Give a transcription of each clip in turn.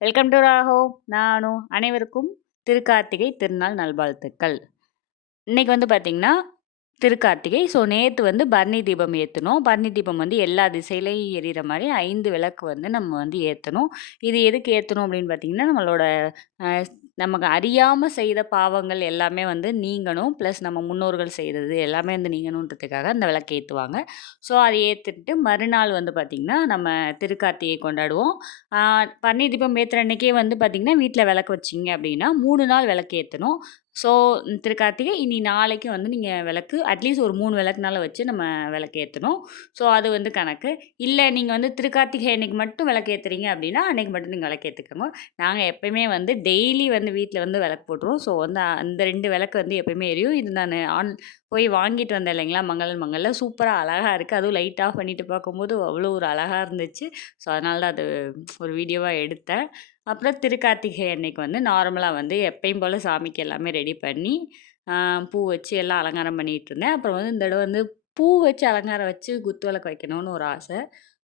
Welcome to ராஹோ நானும் அனைவருக்கும் திருக்கார்த்திகை திருநாள் நல்வாழ்த்துக்கள். இன்றைக்கி வந்து பார்த்திங்கன்னா திருக்கார்த்திகை. ஸோ நேற்று வந்து பர்ணி தீபம் ஏற்றணும் பர்ணி தீபம் வந்து எல்லா திசையிலையும் எரிகிற மாதிரி ஐந்து விளக்கு வந்து நம்ம வந்து ஏற்றணும் இது எதுக்கு ஏற்றணும் அப்படின்னு பார்த்திங்கன்னா நம்மளோட நமக்கு அறியாமல் செய்த பாவங்கள் எல்லாமே வந்து நீங்கணும். ப்ளஸ் நம்ம முன்னோர்கள் செய்தது எல்லாமே வந்து நீங்கணுன்றதுக்காக அந்த விளக்கு ஏற்றுவாங்க ஸோ அதை ஏற்றுட்டு மறுநாள் வந்து பார்த்திங்கன்னா நம்ம திருக்கார்த்திகை கொண்டாடுவோம். பன்னீர் தீபம் ஏற்றுற அன்றைக்கே வந்து பார்த்திங்கன்னா வீட்டில் விளக்கு வச்சிங்க அப்படின்னா மூணு நாள் விளக்கு ஏற்றணும் ஸோ திருக்கார்த்திகை இனி நாளைக்கு வந்து நீங்கள் விளக்கு அட்லீஸ்ட் ஒரு மூணு விளக்குனால வச்சு நம்ம விளக்கு ஏற்றணும் ஸோ அது வந்து கணக்கு. இல்லை நீங்கள் வந்து திருக்கார்த்திகை அன்றைக்கி மட்டும் விளக்கு ஏற்றுறீங்க அப்படின்னா அன்றைக்கி மட்டும் நீங்கள் விளக்கு ஏற்றுக்கோங்க நாங்கள் எப்போயுமே வந்து டெய்லி வந்து வந்து வீட்டில் வந்து விளக்கு போட்டுருவோம். ஸோ வந்து அந்த ரெண்டு விளக்கு வந்து எப்போயுமே எரியும். இது நான் ஆன் போய் வாங்கிட்டு வந்தேன் இல்லைங்களா மங்களன் மங்களில் சூப்பராக அழகாக இருக்குது அதுவும் லைட் ஆஃப் பண்ணிட்டு பார்க்கும்போது அவ்வளோ ஒரு அழகாக இருந்துச்சு. ஸோ அதனால தான் அது ஒரு வீடியோவாக எடுத்தேன். அப்புறம் திருக்கார்த்திகை அன்னைக்கு வந்து நார்மலாக வந்து எப்பயும் போல் சாமிக்கு எல்லாமே ரெடி பண்ணி பூ வச்சு எல்லாம் அலங்காரம் பண்ணிகிட்டு இருந்தேன். அப்புறம் வந்து இந்த தடவை வந்து பூ வச்சு அலங்காரம் வச்சு குத்து விளக்கு வைக்கணும்னு ஒரு ஆசை.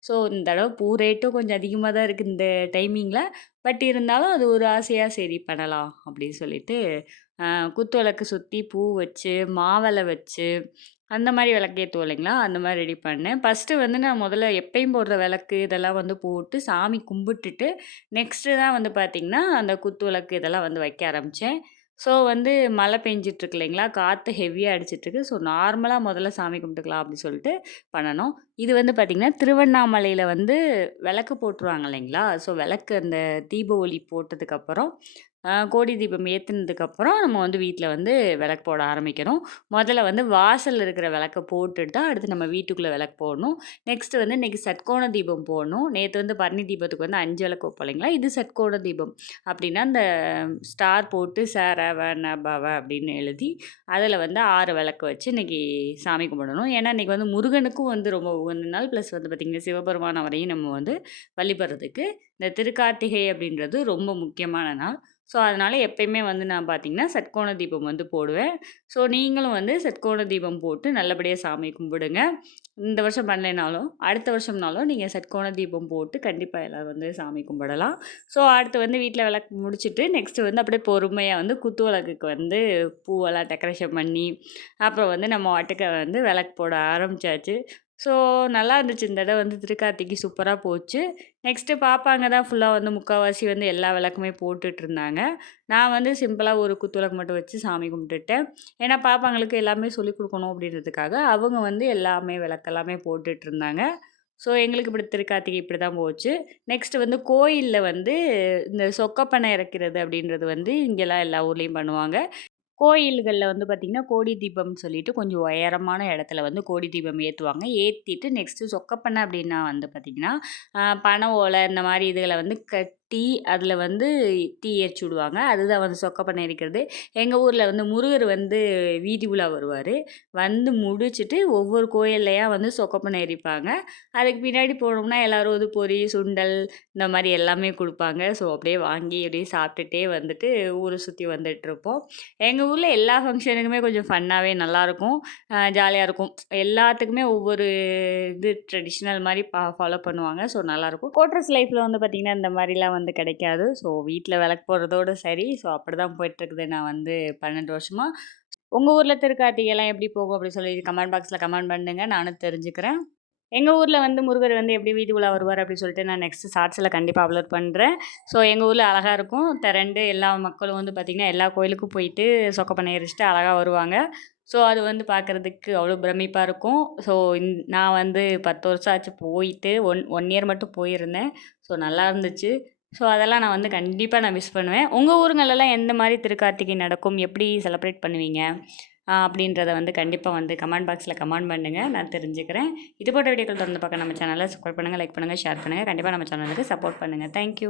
ஸோ இந்த தடவை பூ ரேட்டும் கொஞ்சம் அதிகமாக தான் இருக்குது இந்த டைமிங்கில் பட் இருந்தாலும் அது ஒரு ஆசையாக சரி பண்ணலாம் அப்படின்னு சொல்லிட்டு குத்து விளக்கு சுற்றி பூ வச்சு மாவலை வச்சு அந்த மாதிரி விளக்கேற்றுவோம் இல்லைங்களா? அந்த மாதிரி ரெடி பண்ணேன். ஃபஸ்ட்டு வந்து நான் முதல்ல எப்பயும் போடுற விளக்கு இதெல்லாம் வந்து போட்டு சாமி கும்பிட்டுட்டு நெக்ஸ்ட்டு தான் வந்து பார்த்திங்கன்னா அந்த குத்து விளக்கு இதெல்லாம் வந்து வைக்க ஆரம்பித்தேன் ஸோ வந்து மழை பெஞ்சிட்ருக்கு இல்லைங்களா? காற்று ஹெவியாக அடிச்சிட்ருக்கு. ஸோ நார்மலாக முதல்ல சாமி கும்பிட்டுக்கலாம் அப்படின்னு சொல்லிட்டு பண்ணணும். இது வந்து பார்த்திங்கன்னா திருவண்ணாமலையில் வந்து விளக்கு போட்டுருவாங்க இல்லைங்களா? ஸோ விளக்கு அந்த தீப ஒளி போட்டதுக்கப்புறம் கோடி தீபம் ஏற்றுனதுக்கப்புறம் நம்ம வந்து வீட்டில் வந்து விளக்கு போட ஆரம்பிக்கணும். முதல்ல வந்து வாசலில் இருக்கிற விளக்க போட்டுட்டு தான் அடுத்து நம்ம வீட்டுக்குள்ளே விளக்கு போடணும். நெக்ஸ்ட்டு வந்து இன்றைக்கி சட்கோண தீபம் போடணும். நேற்று வந்து பரணி தீபத்துக்கு வந்து அஞ்சு விளக்கு வைப்போம் இது சட்கோண தீபம். அப்படின்னா அந்த ஸ்டார் போட்டு சார வன பவ அப்படின்னு எழுதி அதில் வந்து ஆறு விளக்கு வச்சு இன்றைக்கி சாமி கும்பிடணும். ஏன்னா இன்றைக்கி வந்து முருகனுக்கும் வந்து ரொம்ப உகந்த நாள். ப்ளஸ் வந்து பார்த்திங்கன்னா சிவபெருமான வரையும் நம்ம வந்து வழிபடுறதுக்கு இந்த திருக்கார்த்திகை அப்படின்றது ரொம்ப முக்கியமான நாள். ஸோ அதனால் எப்பயுமே வந்து நான் பார்த்திங்கன்னா சட்கோண தீபம் வந்து போடுவேன். ஸோ நீங்களும் வந்து சட்கோண தீபம் போட்டு நல்லபடியாக சாமி கும்பிடுங்க. இந்த வருஷம் பண்ணலைனாலும் அடுத்த வருஷம்னாலும் நீங்கள் சட்கோண தீபம் போட்டு கண்டிப்பாக எல்லோரும் வந்து சாமி கும்பிடலாம். ஸோ அடுத்து வந்து வீட்டில் விளக்கு முடிச்சுட்டு நெக்ஸ்ட்டு வந்து அப்படியே பொறுமையாக வந்து குத்து விளக்குக்கு வந்து பூவெல்லாம் டெக்கரேஷன் பண்ணி அப்புறம் வந்து நம்ம வாட்டுக்க வந்து விளக்கு போட ஆரம்பித்தாச்சு ஸோ நல்லா இருந்துச்சு. இந்த தடவை வந்து திருக்கார்த்திக்கு சூப்பராக போச்சு. நெக்ஸ்ட்டு பாப்பாங்க தான் ஃபுல்லாக வந்து முக்கால்வாசி வந்து எல்லா விளக்குமே போட்டுட்ருந்தாங்க. நான் வந்து சிம்பிளாக ஒரு குத்துவிளக்கு மட்டும் வச்சு சாமி கும்பிட்டுட்டேன். ஏன்னா பாப்பாங்களுக்கு எல்லாமே சொல்லிக் கொடுக்கணும் அப்படின்றதுக்காக அவங்க வந்து எல்லாமே விளக்கெல்லாமே போட்டுட்ருந்தாங்க. ஸோ எங்களுக்கு இப்படி திருக்கார்த்திகை இப்படி தான் போச்சு. நெக்ஸ்ட்டு வந்து கோயிலில் வந்து இந்த சொக்கப்பனை இறக்கிறது அப்படின்றது வந்து இங்கெல்லாம் எல்லா ஊர்லேயும் பண்ணுவாங்க. கோயில்களில் வந்து பார்த்திங்கன்னா கோடி தீபம்னு சொல்லிட்டு கொஞ்சம் உயரமான இடத்துல வந்து கோடி தீபம் ஏற்றுவாங்க ஏற்றிட்டு நெக்ஸ்ட்டு சொக்கப்பண்ணை அப்படின்னா வந்து பார்த்திங்கன்னா பனை ஓலை இந்த மாதிரி இதுகளை வந்து க டீ அதில் வந்து டீ எரிச்சு விடுவாங்க. அதுதான் வந்து சொக்கப்பண்ணை எரிக்கிறது எங்கள் ஊரில் வந்து முருகர் வந்து வீதி உலா வருவார். வந்து முடிச்சுட்டு ஒவ்வொரு கோயில்லையாக வந்து சொக்கப்பண்ணை எரிப்பாங்க. அதுக்கு பின்னாடி போனோம்னா எல்லோரும் வந்து பொரி சுண்டல் இந்த மாதிரி எல்லாமே கொடுப்பாங்க. ஸோ அப்படியே வாங்கி அப்படியே சாப்பிட்டுட்டே வந்துட்டு ஊரை சுற்றி வந்துட்டுருப்போம் எங்கள் ஊரில் எல்லா ஃபங்க்ஷனுக்குமே கொஞ்சம் ஃபன்னாகவே நல்லாயிருக்கும். ஜாலியாக இருக்கும். எல்லாத்துக்குமே ஒவ்வொரு இது ட்ரெடிஷ்னல் மாதிரி பா ஃபாலோ பண்ணுவாங்க. ஸோ நல்லாயிருக்கும். கோட்ரஸ் லைஃப்பில் வந்து பார்த்திங்கன்னா இந்த மாதிரிலாம் வந்து கிடைக்காது. ஸோ வீட்டில் விளக்கு போடுறதோடு சரி. ஸோ அப்படி தான் போயிட்டுருக்குது. நான் வந்து பன்னெண்டு வருஷமாக உங்கள் ஊரில் திருக்கார்த்திகைலாம் எப்படி போகும் அப்படின்னு சொல்லி கமெண்ட் பாக்ஸில் கமெண்ட் பண்ணுங்கள் நானும் தெரிஞ்சுக்கிறேன். எங்கள் ஊரில் வந்து முருகர் வந்து எப்படி வீட்டுக்குள்ளே வருவார் அப்படின்னு சொல்லிட்டு நான் நெக்ஸ்ட்டு ஷார்ட்ஸில் கண்டிப்பாக அப்லோட் பண்ணுறேன் ஸோ எங்கள் ஊரில் அழகாக இருக்கும். திரண்டு எல்லா மக்களும் வந்து பார்த்திங்கன்னா எல்லா கோயிலுக்கும் போயிட்டு சொக்க பண்ணி எரிச்சிட்டு அழகாக வருவாங்க. ஸோ அது வந்து பார்க்குறதுக்கு அவ்வளோ பிரமிப்பாக இருக்கும். ஸோ இந் நான் வந்து பத்து வருஷம் ஆச்சு போயிட்டு ஒன் ஒன் இயர் மட்டும் போயிருந்தேன். ஸோ நல்லா இருந்துச்சு. ஸோ அதெல்லாம் நான் வந்து கண்டிப்பாக நான் மிஸ் பண்ணுவேன். உங்கள் ஊருங்களெல்லாம் எந்த மாதிரி திருக்கார்த்திகை நடக்கும்? எப்படி செலிப்ரேட் பண்ணுவீங்க? அப்படின்றத வந்து கண்டிப்பாக வந்து கமெண்ட் பாக்ஸில் கமெண்ட் பண்ணுங்கள் நான் தெரிஞ்சுக்கிறேன். இது போட்ட வீடியோக்கள் தொடர்ந்து பார்க்க நம்ம சேனலில் சப்போர்ட் பண்ணுங்கள் லைக் பண்ணுங்கள் ஷேர் பண்ணுங்கள் கண்டிப்பாக நம்ம சேனலுக்கு சப்போர்ட் பண்ணுங்கள் தேங்க்யூ